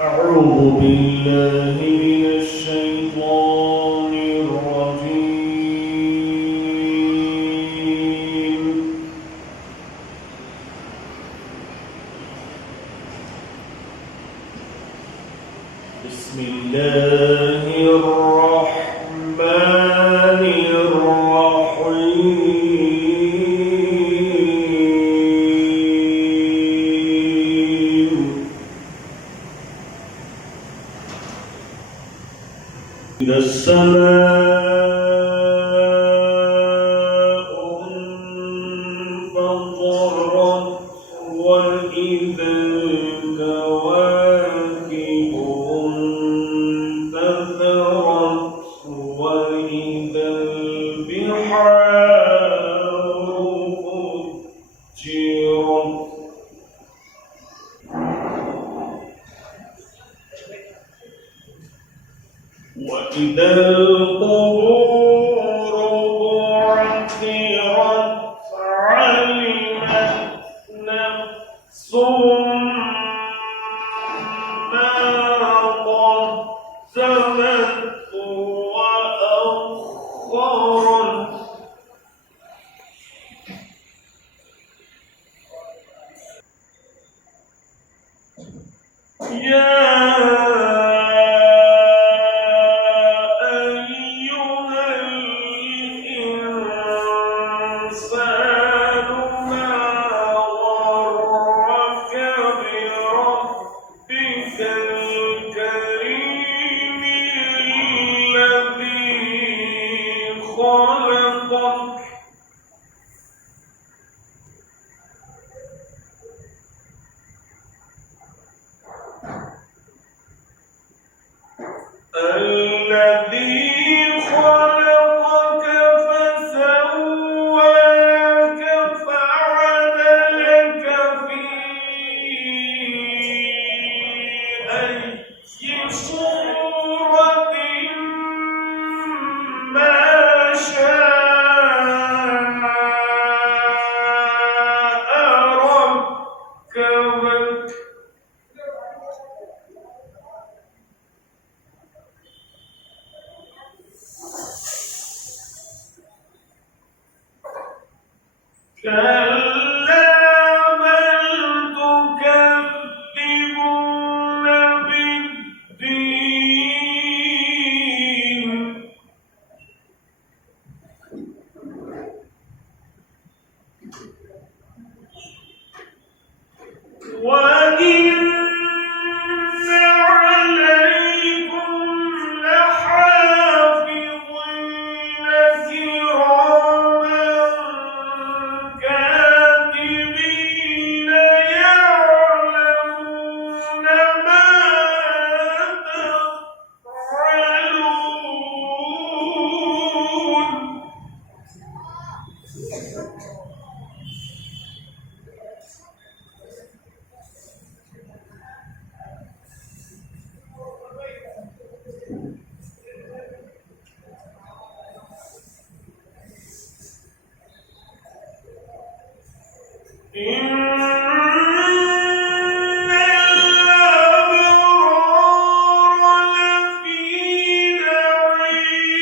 أعوذ بالله من الشيطان الرجيم. بسم الله الرحمن الرحيم. إذا السماء انفطرت وإذا الكواكب انتثرت وإذا البحار فجرت وإذا القبور بعثرت علمت نفس ما قدمت وأخرت. الذي خلقك فسواك فعدلك في أي صورة ما شاء ركبك. كلا بل تكذبون بالدين وإن عليكم لحافظين كراما كاتبين يعلمون ما تفعلون. إن الأبرار لفي نعيم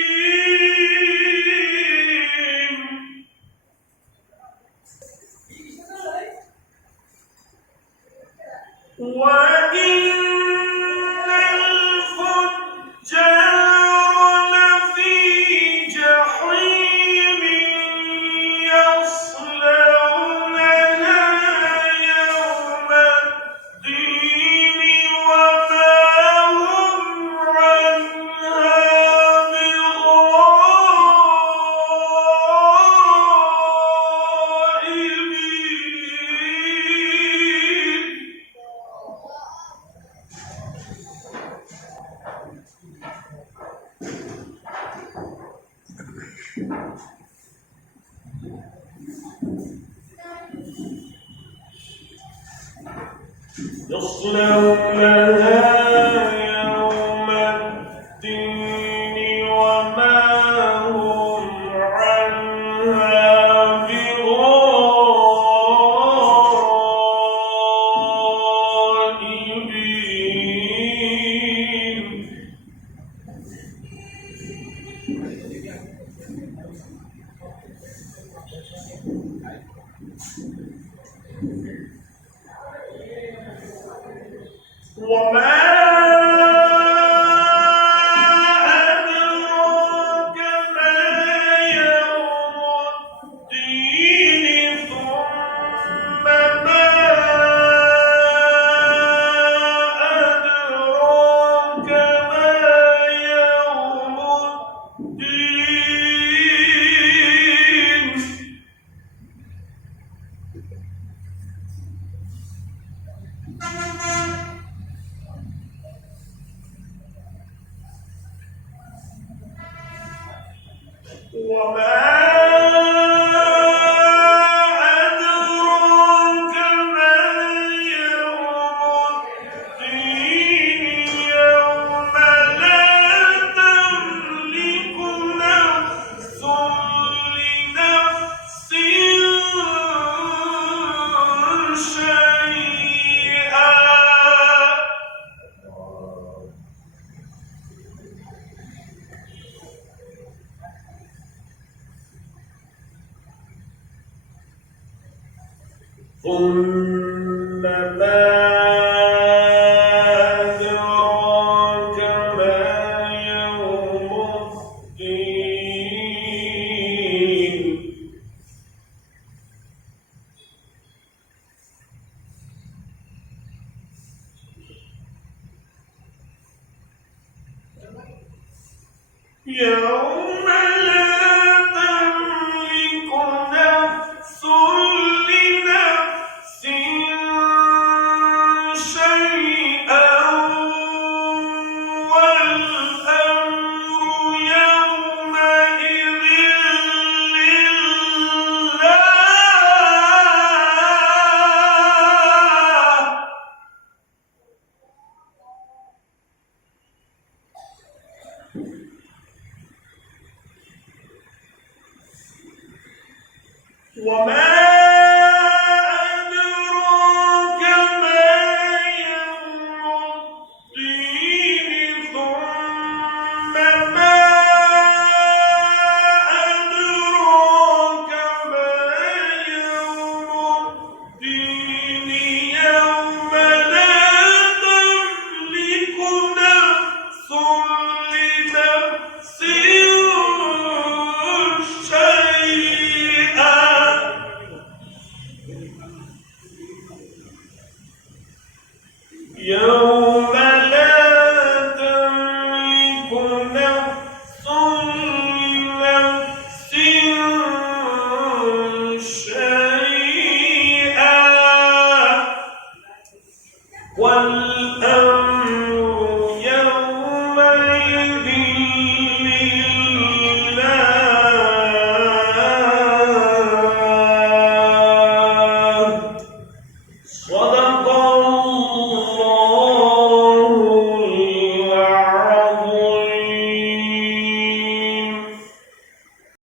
وإن الفجار لفي جحيم يصلونها يوم الدين وما هم عنها بغائبين. يصلونها يوم الدين وما هم عنها بغائبين. وما أدراك ما يوم الدين ثم ما أدراك ما يوم الدين وما أدراك ما يوم الدين يوم لا تملك نفس لنفس شيئا ثم ما أدراك ما يوم الدين يوم لا تملك نفس لنفس شيئا والأمر يومئذ لله وما أدراك ما يوم الدين ثم ما أدراك ما يوم الدين يوم لا تملك نفس لنفس شيئا يوم لا تملك نفس لنفس شيئا والأمر يومئذ لله صدق